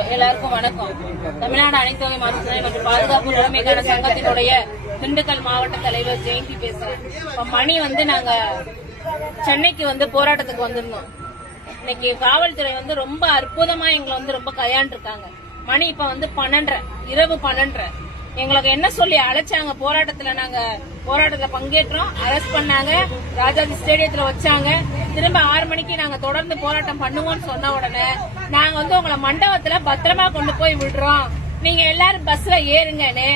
எல்லாருக்கும் வணக்கம். தமிழ்நாடு அனைத்து வகை மாற்றுத்திறனாளி மற்றும் பாதுகாப்பு உரிமைக்கான சங்கத்தினுடைய திண்டுக்கல் மாவட்ட தலைவர் ஜெயந்தி பேசுறேன். மணி நாங்க சென்னைக்கு போராட்டத்துக்கு வந்திருந்தோம். இன்னைக்கு காவல்துறை ரொம்ப அற்புதமா எங்களை ரொம்ப கையாண்டிருக்காங்க. மணி இப்ப 12:30 இரவு 12:30 எங்களுக்கு என்ன சொல்லி அழைச்சாங்க. போராட்டத்துல பங்கேற்றோம், அரெஸ்ட் பண்ணாங்க, ராஜாஜி ஸ்டேடியத்துல வச்சாங்க. திரும்ப 6 மணிக்கு நாங்க தொடர்ந்து போராட்டம் பண்ணுவோம்னு சொன்ன உடனே நாங்க உங்களை மண்டபத்துல பத்திரமா கொண்டு போய் விடுறோம், நீங்க எல்லாரும் பஸ்ல ஏறுங்கன்னு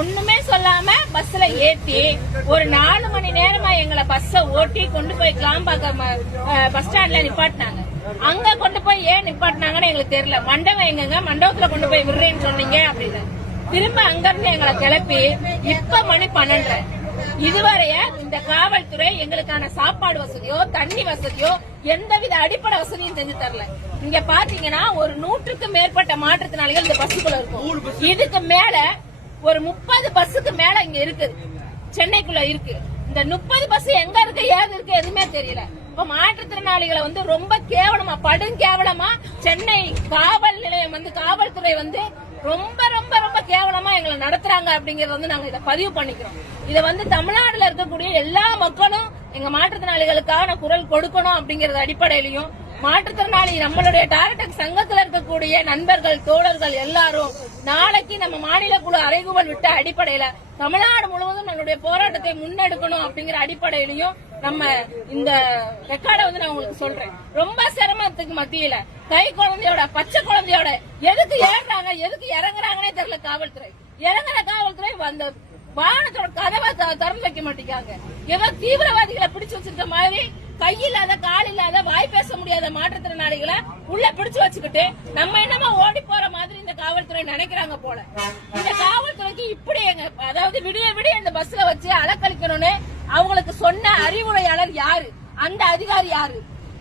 ஒண்ணுமே சொல்லாம பஸ்ல ஏத்தி ஒரு 4 மணி நேரமா எங்களை பஸ்ஸ ஓட்டி கொண்டு போய் கிளாம்பாக்கம் பஸ் ஸ்டாண்ட்ல நிப்பாட்டினாங்க. அங்க கொண்டு போய் ஏன் நிப்பாட்டினாங்கன்னு எங்களுக்கு தெரியல. மண்டபம் எங்கங்க, மண்டபத்துல கொண்டு போய் விடுறேன்னு சொன்னீங்க அப்படின்னு திரும்ப அங்க இருந்து எங்களை கிளப்பி இப்ப மணி 12:30 இதுவரைய இந்த காவல்துறை எங்களுக்கான சாப்பாடு வசதியோ தண்ணி வசதியோ எந்தவித அடிப்படை வசதியும் செஞ்சு தரல. இங்க பாத்தீங்கன்னா ஒரு 100க்கு மேற்பட்ட மாற்றுத்திறனாளிகள் இந்த பஸ்ஸுக்குள்ள இருக்கும். இதுக்கு மேல ஒரு 30 பஸ்ஸுக்கு மேல இங்க இருக்குது, சென்னைக்குள்ள இருக்கு. இந்த 30 பஸ் எங்க இருக்கு, ஏது இருக்கு, எதுவுமே தெரியல. இப்ப மாற்றுத்திறனாளிகளை ரொம்ப கேவலமா, படுங்கேவலமா சென்னை காவல் நிலையம் காவல்துறை ரொம்ப ரொம்ப ரொம்ப கேவலமா எங்களை நடத்துறாங்க அப்படிங்கறது நாங்க இதை பதிவு பண்ணிக்கிறோம். இதை தமிழ்நாடுல இருக்கக்கூடிய எல்லா மக்களும் எங்க மாற்றுத்திறனாளிகளுக்கான குரல் கொடுக்கணும் அப்படிங்கறது அடிப்படையிலையும், மாற்றுத்திறனாளி நம்மளுடைய டாரடெக் சங்கத்துல இருக்கக்கூடிய நண்பர்கள் தோழர்கள் எல்லாரும் நாளைக்கு நம்ம மாநில குழு அறைகூவல் விட்ட அடிப்படையில தமிழ்நாடு முழுவதும் நம்மளுடைய போராட்டத்தை முன்னெடுக்கணும் அப்படிங்கிற அடிப்படையிலையும் நம்ம இந்த ரெக்கார்டை நான் உங்களுக்கு சொல்றேன். ரொம்ப சிரமத்துக்கு மத்தியில கை குழந்தையோட பச்சை குழந்தையோட எதுக்கு ஏறாங்க, எதுக்கு இறங்குறாங்கன்னே தெரியல. காவல்துறை இறங்குற காவல்துறை வாகனத்தோட கதவை திறந்து வைக்க மாட்டேங்காங்க. ஏதோ தீவிரவாதிகளை பிடிச்சு வச்சிருக்க மாதிரி கையில்லாத கால் இல்லாத வாய் பேச முடியாத மாற்றுத்திறனாளிகளை உள்ள பிடிச்சு வச்சுக்கிட்டு நம்ம என்னமா ஓடி போற மாதிரி இந்த காவல்துறை நினைக்கிறாங்க போல. இந்த காவல்துறைக்கு இப்படி அதாவது விடிய விடிய இந்த பஸ்ல வச்சு அலக்கழிக்கணும்னு அவங்களுக்கு சொன்ன அறிவுரையாளர் யாரு, அந்த அதிகாரி யாரு,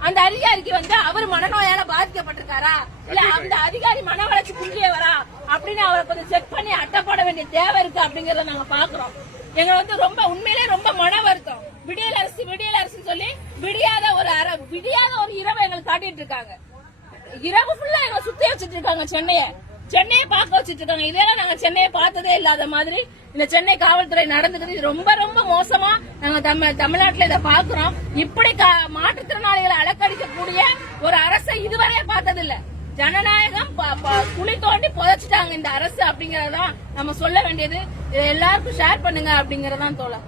அந்த அதிகாரிக்கு அவர் மனநோயால பாதிக்கப்பட்டிருக்காரா இல்ல அந்த அதிகாரி மன வளர்ச்சி குன்றியவரா அப்படின்னு அவரை கொஞ்சம் செக் பண்ணி அட்டப்பட வேண்டிய தேவை இருக்கு அப்படிங்கறத நாங்க பாக்குறோம். எங்க ரொம்ப உண்மையிலே ரொம்ப மன வருத்தம். விடியல் அரசு சொல்லி விடியாத ஒரு இரவு எங்களுக்கு காட்டிட்டு இருக்காங்க. இரவு ஃபுல்லா எங்களை சுத்தி வச்சிட்டு இருக்காங்க. சென்னையை பார்க்க வச்சிட்டு இருக்காங்க. இதெல்லாம் நாங்க சென்னையை பார்த்ததே இல்லாத மாதிரி இந்த சென்னை காவல்துறை நடந்துக்கிறது ரொம்ப ரொம்ப மோசமா நாங்க தமிழ்நாட்டுல இதை பாக்குறோம். இப்படி மாற்றுத்திறனாளிகளை அலக்கடிக்கக்கூடிய ஒரு அரசை இதுவரையே பார்த்ததில்லை. ஜனநாயகம் குழி தோண்டி புதைச்சிட்டாங்க இந்த அரசு அப்படிங்கறதான் நம்ம சொல்ல வேண்டியது. எல்லாருக்கும் ஷேர் பண்ணுங்க அப்படிங்கறதான் தோழர்.